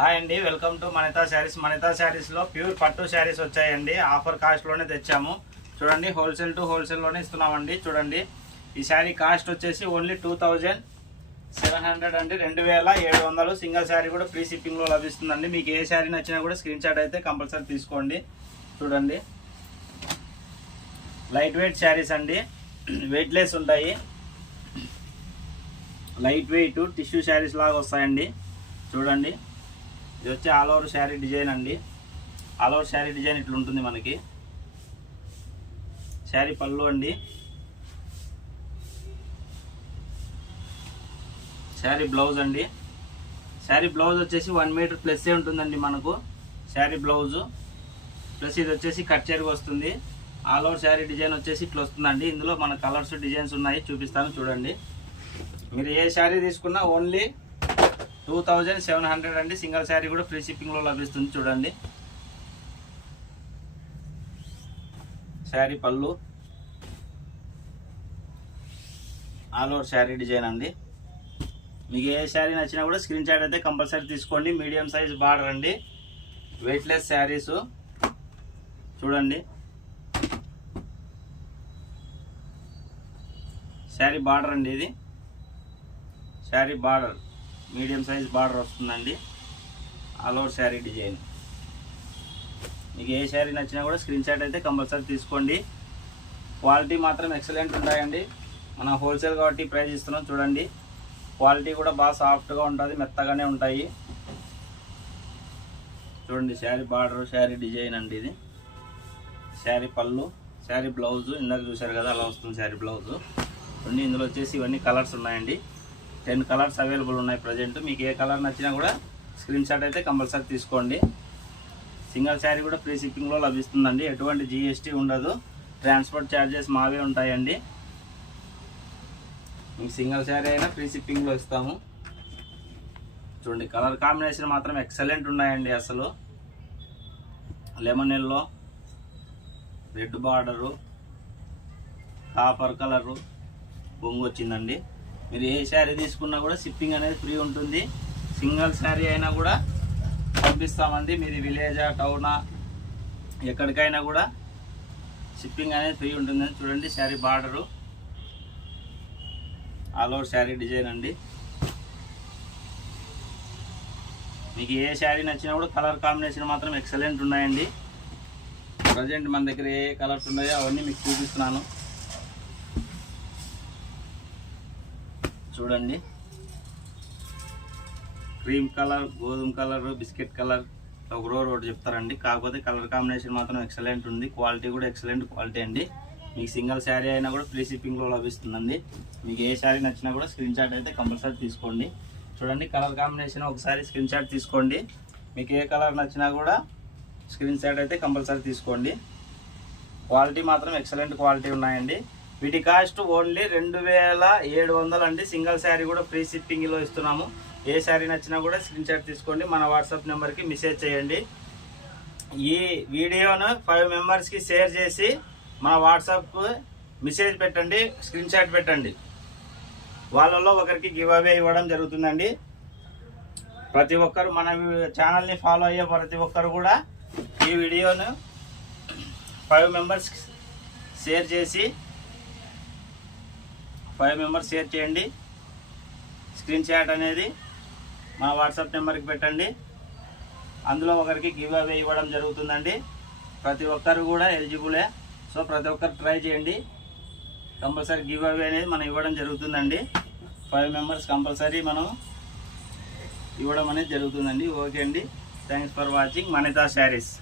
Hi అండి, welcome to మనితా saris. మనితా శారీస్లో pure పట్టు శారీస్ వచ్చాయండి. ఆఫర్ కాస్ట్లోనే తెచ్చాము. చూడండి, హోల్సేల్ టు హోల్సేల్లోనే ఇస్తున్నామండి. చూడండి, ఈ శారీ కాస్ట్ వచ్చేసి ఓన్లీ 2700 అండి, 2700. సింగిల్ శారీ కూడా ఫ్రీ షిప్పింగ్లో లభిస్తుందండి. మీకు ఏ శారీ నచ్చినా కూడా స్క్రీన్ షాట్ అయితే కంపల్సరీ తీసుకోండి. చూడండి, లైట్ వెయిట్ శారీస్ అండి, వెయిట్లెస్ ఉంటాయి. లైట్ వెయిట్ టిష్యూ శారీస్ లాగా వస్తాయండి. చూడండి, ఇది వచ్చి ఆల్ ఓవర్ శారీ డిజైన్ అండి. ఆల్ ఓవర్ శారీ డిజైన్ ఇట్లా ఉంటుంది. మనకి శారీ పళ్ళు అండి, శారీ బ్లౌజ్ అండి. శారీ బ్లౌజ్ వచ్చేసి 1 మీటర్ ప్లస్ ఉంటుందండి మనకు. శారీ బ్లౌజు ప్లస్ ఇది వచ్చేసి కట్ చేరుకు వస్తుంది. ఆల్ ఓవర్ శారీ డిజైన్ వచ్చేసి ఇట్లా వస్తుందండి. ఇందులో మన కలర్స్ డిజైన్స్ ఉన్నాయి, చూపిస్తాను చూడండి. మీరు ఏ శారీ తీసుకున్నా ఓన్లీ 2700 అండి. సింగిల్ శారీ కూడా ఫ్రీ షిప్పింగ్లో లభిస్తుంది. చూడండి, శారీ పళ్ళు, ఆల్ ఓవర్ శారీ డిజైన్ అండి. మీకు ఏ శారీ నచ్చినా కూడా స్క్రీన్ షాట్ అయితే కంపల్సరీ తీసుకోండి. మీడియం సైజ్ బార్డర్ అండి, వెయిట్లెస్ శారీస్. చూడండి, శారీ బార్డర్ అండి. ఇది sari border medium size border వస్తుందండి. All over sari design. మీకు ఏ శారీ నచ్చినా కూడా స్క్రీన్ షాట్ అయితే కంపల్సరీ తీసుకోండి. క్వాలిటీ మాత్రం ఎక్సలెంట్ ఉంటాయండి. మనం హోల్సేల్ కాబట్టి ప్రైస్ ఇస్తున్నాం. చూడండి, క్వాలిటీ కూడా బాగా సాఫ్ట్గా ఉంటుంది, మెత్తగానే ఉంటాయి. చూడండి, శారీ బార్డర్, శారీ డిజైన్ అండి. ఇది శారీ పళ్ళు, శారీ బ్లౌజు ఇందాక చూసారు కదా, అలా వస్తుంది శారీ బ్లౌజు. చూడండి, ఇందులో వచ్చేసి ఇవన్నీ కలర్స్ ఉన్నాయండి. 10 కలర్స్ అవైలబుల్ ఉన్నాయి ప్రజెంట్. మీకు ఏ కలర్ నచ్చినా కూడా స్క్రీన్ షాట్ అయితే కంపల్సరీ తీసుకోండి. సింగిల్ శారీ కూడా ఫ్రీ షిప్పింగ్లో లభిస్తుందండి. ఎటువంటి జిఎస్టీ ఉండదు, ట్రాన్స్పోర్ట్ ఛార్జెస్ మావే ఉంటాయండి. మీకు సింగిల్ శారీ అయినా ఫ్రీ షిప్పింగ్లో ఇస్తాము. చూడండి, కలర్ కాంబినేషన్ మాత్రం ఎక్సలెంట్ ఉన్నాయండి. అసలు lemon yellow, red border, copper colour బొంగు వచ్చిందండి. మీరు ఏ శారీ తీసుకున్నా కూడా షిప్పింగ్ అనేది ఫ్రీ ఉంటుంది. సింగిల్ శారీ అయినా కూడా పంపిస్తామండి. మీది విలేజా టౌనా ఎక్కడికైనా కూడా షిప్పింగ్ అనేది ఫ్రీ ఉంటుందని. చూడండి, sari border, all over sari design అండి. మీకు ఏ శారీ నచ్చినా కూడా కలర్ కాంబినేషన్ మాత్రం ఎక్సలెంట్ ఉన్నాయండి. ప్రజెంట్ మన దగ్గర ఏ కలర్స్ ఉన్నాయో అవన్నీ మీకు చూపిస్తున్నాను. చూడండి, క్రీమ్ కలర్, గోధుమ కలర్, బిస్కెట్ కలర్, ఒక రోడ్ చెప్తారండి. కాకపోతే కలర్ కాంబినేషన్ మాత్రం ఎక్సలెంట్ ఉంది. క్వాలిటీ కూడా ఎక్సలెంట్ క్వాలిటీ అండి. మీకు సింగిల్ శారీ అయినా కూడా ఫ్రీ షిప్పింగ్లో లభిస్తుందండి. మీకు ఏ శారీ నచ్చినా కూడా స్క్రీన్ షాట్ అయితే కంపల్సరీ తీసుకోండి. చూడండి, కలర్ కాంబినేషన్ ఒకసారి స్క్రీన్ షాట్ తీసుకోండి. మీకు ఏ కలర్ నచ్చినా కూడా స్క్రీన్ షాట్ అయితే కంపల్సరీ తీసుకోండి. క్వాలిటీ మాత్రం ఎక్సలెంట్ క్వాలిటీ ఉన్నాయండి. వీటి కాస్ట్ ఓన్లీ 2700 అండి. సింగిల్ శారీ కూడా ఫ్రీ షిప్పింగ్లో ఇస్తున్నాము. ఏ శారీ నచ్చినా కూడా స్క్రీన్ షాట్ తీసుకోండి. మన వాట్సాప్ నెంబర్కి మెసేజ్ చేయండి. ఈ వీడియోను 5 మెంబర్స్కి షేర్ చేసి మన వాట్సాప్కు మెసేజ్ పెట్టండి, స్క్రీన్ షాట్ పెట్టండి. వాళ్ళలో ఒకరికి గివ్ అవే ఇవ్వడం జరుగుతుందండి. ప్రతి ఒక్కరు మన ఛానల్ని ఫాలో అయ్యే ప్రతి ఒక్కరు కూడా ఈ వీడియోను 5 మెంబర్స్ షేర్ చేసి 5 మెంబర్స్ షేర్ చేయండి. స్క్రీన్ షాట్ అనేది మా వాట్సాప్ నెంబర్కి పెట్టండి. అందులో ఒకరికి గివ్ అవే ఇవ్వడం జరుగుతుందండి. ప్రతి ఒక్కరు కూడా ఎలిజిబులే. సో ప్రతి ఒక్కరు ట్రై చేయండి. కంపల్సరీ గివ్ అవే అనేది మనం ఇవ్వడం జరుగుతుందండి. 5 మెంబర్స్ కంపల్సరీ మనం ఇవ్వడం అనేది జరుగుతుందండి. ఓకే అండి, థ్యాంక్స్ ఫర్ వాచింగ్ మనితా శారీస్.